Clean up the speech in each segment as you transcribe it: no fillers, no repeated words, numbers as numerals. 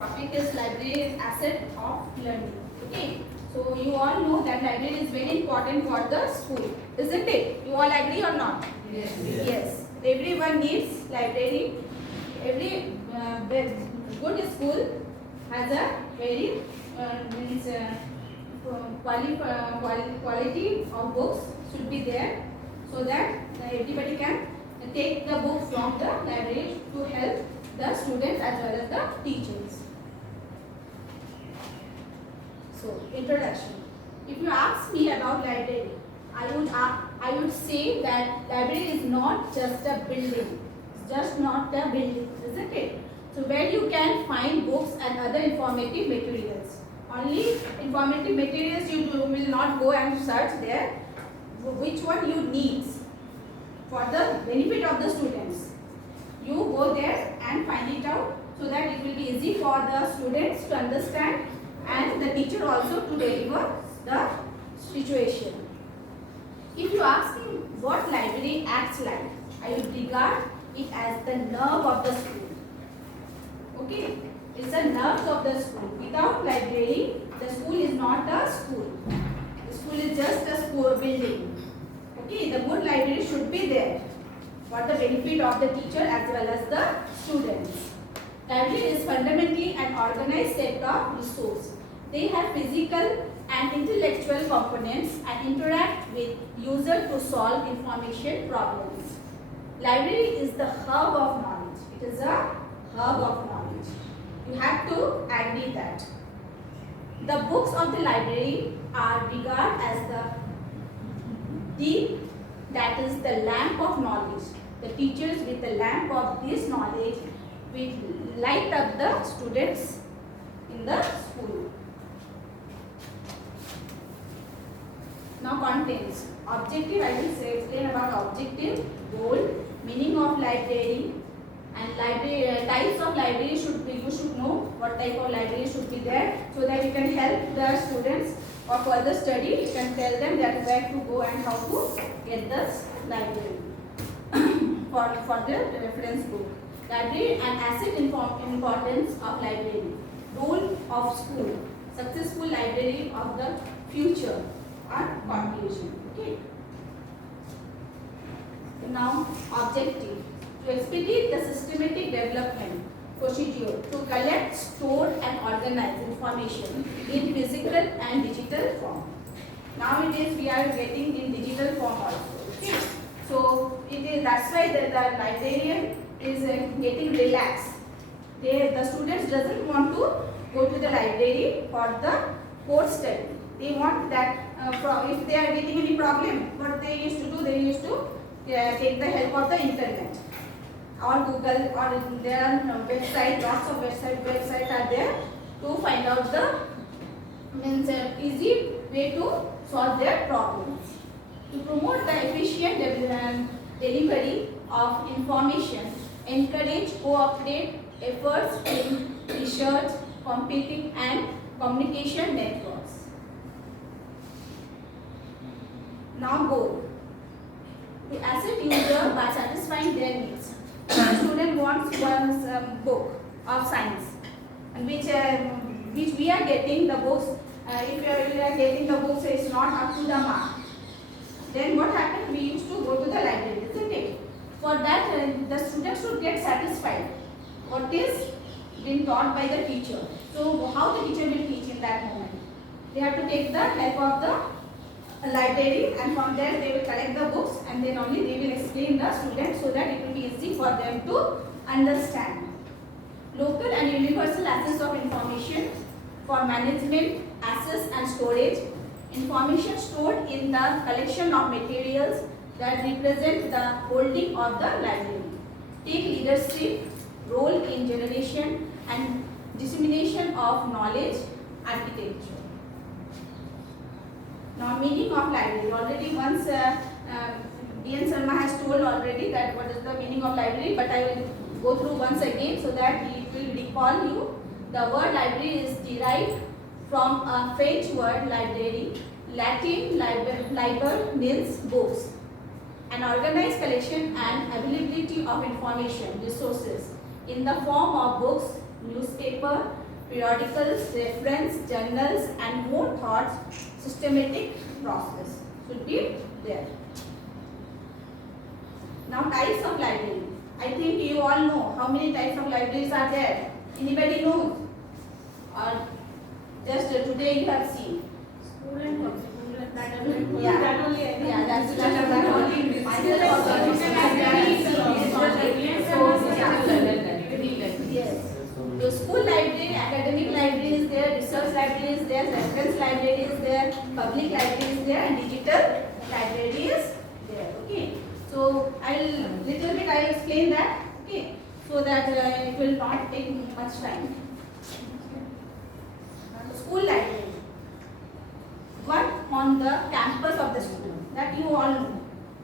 Topic is library is asset of learning. Okay, so you all know that library is very important for the school, isn't it? You all agree or not? Yes. Yes. Everyone needs library. Every good school has a very means quality of books should be there, so that everybody can take the book from the library to help the students as well as the teachers. So, introduction. If you ask me about library, I would say that library is not just a building. It's just not a building, isn't it? So, where you can find books and other informative materials. Only informative materials will not go and search there. Which one you need for the benefit of the students. You go there and find it out, so that it will be easy for the students to understand and the teacher also to deliver the situation. If you ask me what library acts like, I would regard it as the nerve of the school. Okay, it's the nerve of the school. Without library, the school is not a school. The school is just a school building. Okay, the good library should be there for the benefit of the teacher as well as the students. Library is fundamentally an organized set of resources. They have physical and intellectual components and interact with user to solve information problems. Library is the hub of knowledge. It is a hub of knowledge. You have to agree that. The books of the library are regarded as the deep, that is the lamp of knowledge. The teachers with the lamp of this knowledge will light up the students in the school. Now contents. Objective, I will explain about objective, goal, meaning of library, and library types of library should be, you should know what type of library should be there, so that you can help the students for further study. You can tell them that where to go and how to get this library for the reference book. Library and asset importance of library. Role of school. Successful library of the future. Or conclusion. Okay. Now objective. To expedite the systematic development procedure to collect, store and organize information in physical and digital form. Nowadays we are getting in digital form also. Okay. So it is, that's why the librarian is getting relaxed. The students doesn't want to go to the library for the course study. They want that if they are getting any problem, what they used to do, they used to take the help of the internet or Google, or there are websites, lots of websites are there to find out the easy way to solve their problems. To promote the efficient delivery of information, encourage cooperate efforts in research, computing and communication networks. Now goal. To assist user by satisfying their needs. The student wants one book of science, and which we are getting the books. If we are getting the books, it's not up to the mark. Then what happens? We used to go to the library, isn't it? For that, the students should get satisfied. What is being taught by the teacher? So how the teacher will teach in that moment? They have to take the help of the library, and from there they will collect the books, and then only they will explain the students, so that it will be easy for them to understand. Local and universal access of information for management, access and storage. Information stored in the collection of materials that represent the holding of the library. Take leadership role in generation and dissemination of knowledge architecture. Now meaning of library. Already once D.N. Sharma has told already that what is the meaning of library, but I will go through once again so that it will recall you. The word library is derived from a French word library. Latin liber means books. An organized collection and availability of information resources in the form of books, newspaper, periodicals, reference, journals, and more thoughts, systematic process should be there. Now, types of library. I think you all know how many types of libraries are there. Anybody knows? Or just today you have seen? School and public. That only. Yeah, that's that only. Yes. So school library, academic library is there, research library is there, reference library is there, public library is there, and digital library is there. Okay. So I'll explain that. Okay. So that it will not take much time. School library. One on the campus of the school. That you all know.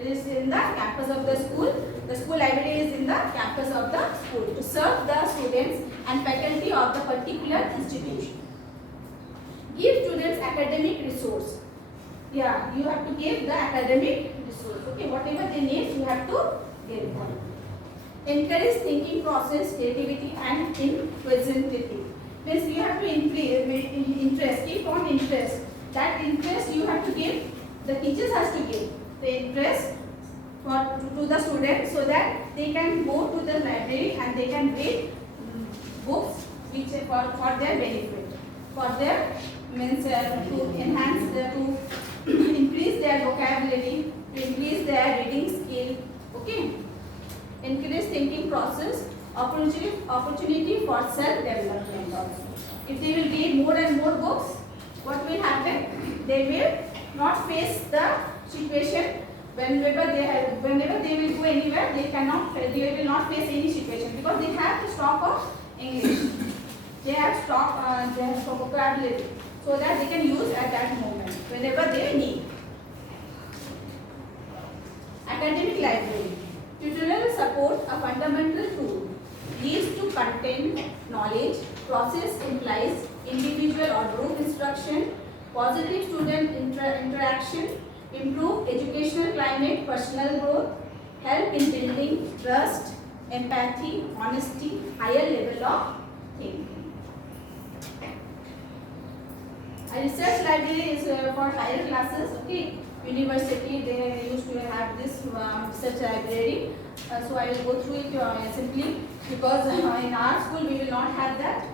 It is in the campus of the school. The school library is in the campus of the school to serve the students and faculty of the particular institution. Give students academic resource. Yeah, you have to give the academic resource. Okay, whatever they need, you have to give them. Encourage thinking process, creativity, and inquisitivity. Means you have to interest, keep on interest. That interest you have to give. The teachers has to give the interest to the students so that they can go to the library and they can read books which for their benefit, for their means to enhance to increase their vocabulary, to increase their reading skill. Okay. Encourage thinking process, opportunity for self-development also. If they will read more and more books, what will happen? They will not face the situation whenever they will go anywhere. They will not face any situation because they have the stock of English. They have stock vocabulary so that they can use at that moment whenever they need. Academic library. Tutorial support a fundamental tool. Leads to content, knowledge, process implies individual or group instruction, positive student interaction, improve educational climate, personal growth, help in building trust, empathy, honesty, higher level of thinking. A research library is for higher classes. Okay, university they used to have this research library. So I will go through it simply because in our school we will not have that.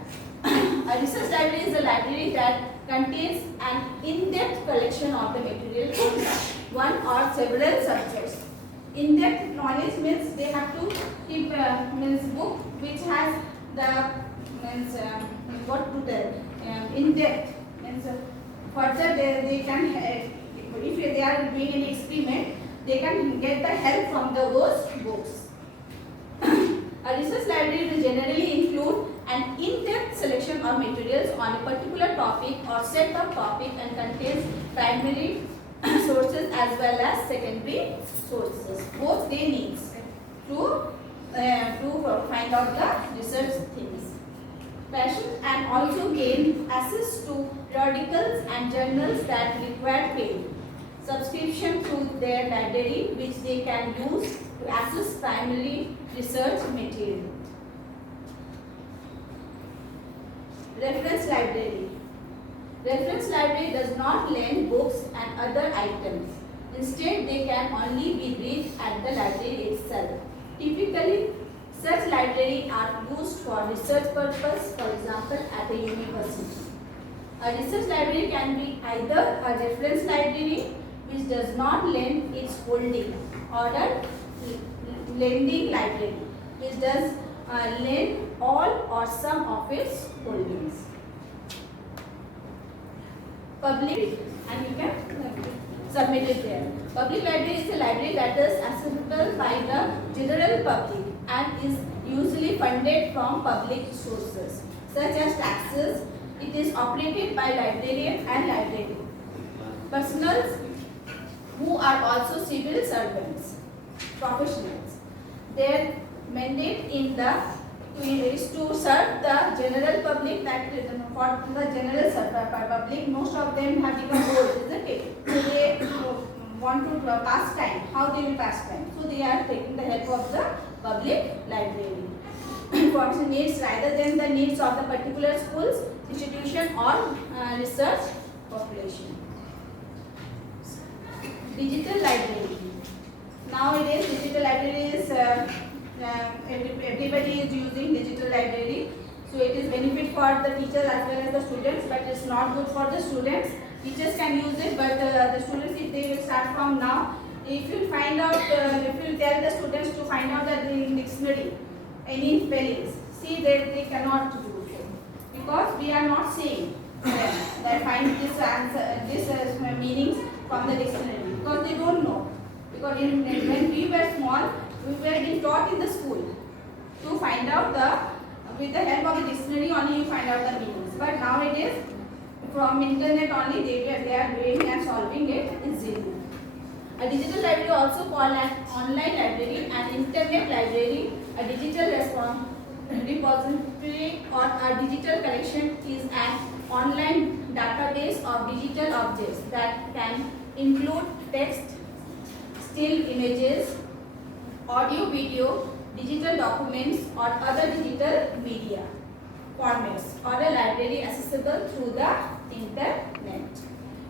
A research library is a library that contains an in-depth collection of the material on one or several subjects. In-depth knowledge means they have to keep means book which has the means what to tell in-depth means further they can if they are doing any experiment they can get the help from those books. A research library will generally include an in-depth selection of materials on a particular topic or set of topic and contains primary sources as well as secondary sources. Both they need to find out the research things. Passion and also gain access to periodicals and journals that require paid subscription to their library which they can use to access primary research material. Reference library. Reference library does not lend books and other items. Instead, they can only be read at the library itself. Typically, such libraries are used for research purpose, for example, at a university. A research library can be either a reference library which does not lend its holding or a lending library which does lend all or some of its holdings. Public, and you can submit it there. Public library is a library that is accessible by the general public and is usually funded from public sources such as taxes. It is operated by librarian and library personals who are also civil servants, professionals. Their mandate is to serve the general public, that for the general public, most of them have become old, isn't it? So they want to pass time. How they will pass time? So they are taking the help of the public library. information needs rather than the needs of the particular schools, institution or research population. Digital library. Nowadays, digital library is everybody is using digital library. So it is benefit for the teachers as well as the students, but it's not good for the students. Teachers can use it, but the students, if they will start from now, if you find out, if you tell the students to find out that in dictionary any spellings, see that they cannot do so, because we are not saying that find this answer, this meanings from the dictionary, because they don't know. Because when we were small, we were being taught in the school to find out with the help of the dictionary only you find out the meanings. But nowadays, from internet only they are doing and solving it easily. A digital library, also called an online library, an internet library, a digital repository or a digital collection, is an online database of digital objects that can include text, still images, audio, video, digital documents or other digital media formats, or a library accessible through the internet.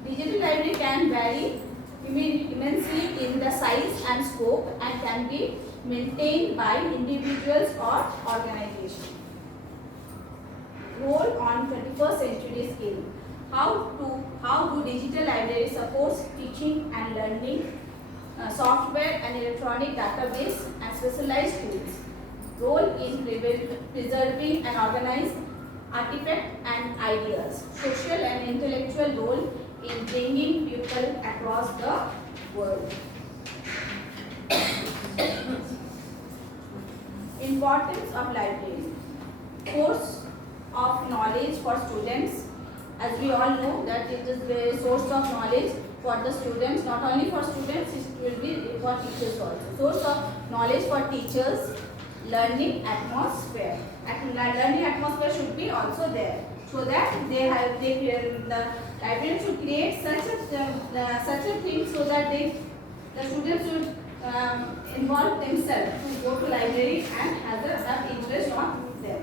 Digital library can vary immensely in the size and scope and can be maintained by individuals or organizations. Role on 21st century scale. How do digital libraries support teaching and learning, software and electronic database and specialized tools? Role in preserving and organizing artifacts and ideas. Social and intellectual role in bringing people across the world. Importance of library. Source of knowledge for students. As we all know that it is the source of knowledge for the students, not only for students, it will be for teachers also. Source of knowledge for teachers. Learning atmosphere. Learning atmosphere should be also there, so that the librarian should create such a thing so that the students should involve themselves to go to library and have enough interest on them.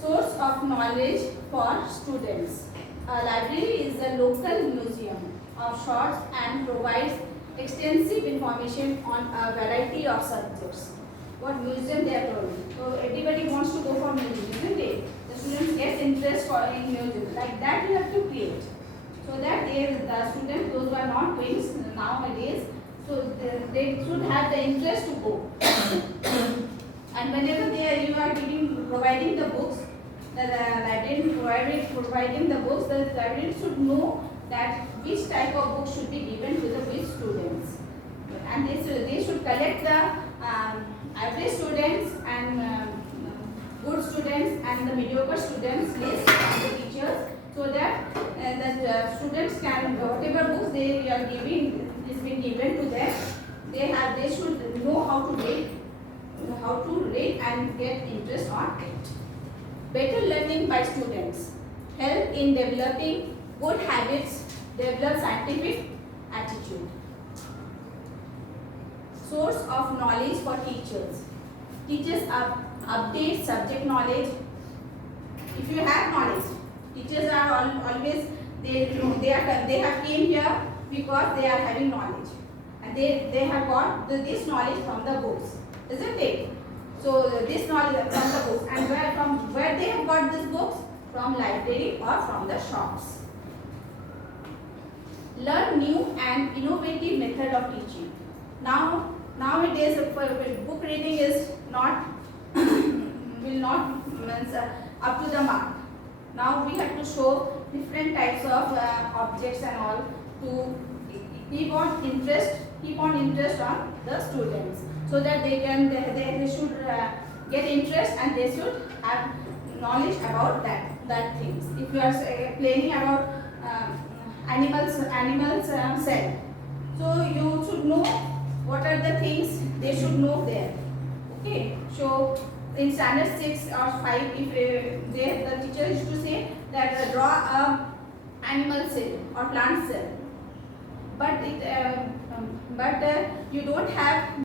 Source of knowledge for students. A library is a local museum of sorts and provides extensive information on a variety of subjects. What museum they are providing. So everybody wants to go for museum, isn't it? The students get interest in museum. Like that you have to create. So that the students, those who are not going nowadays, so they should have the interest to go. And whenever you are providing the books, the librarian providing the books, the librarian should know that which type of book should be given to the which students, and they should collect the average students and good students and the mediocre students list of the teachers, so that the students can, whatever books they are giving is being given to them, they should know how to read and get interest on it. Better learning by students. Help in developing good habits, develop scientific attitude. Source of knowledge for teachers. Teachers update subject knowledge. If you have knowledge, teachers are always they have came here because they are having knowledge, and they have got this knowledge from the books, isn't it? So this knowledge from the books, and where they have got these books? From library or from the shops. Learn new and innovative method of teaching. Nowadays book reading is not will not means up to the mark. Now we have to show different types of objects and all to keep on interest on the students, so that they should get interest and they should have knowledge about that things. If you are explaining about animals cell, so you should know what are the things they should know there. Okay, so in standard 6 or 5, if the teacher used to say that draw a animal cell or plant cell, but you don't have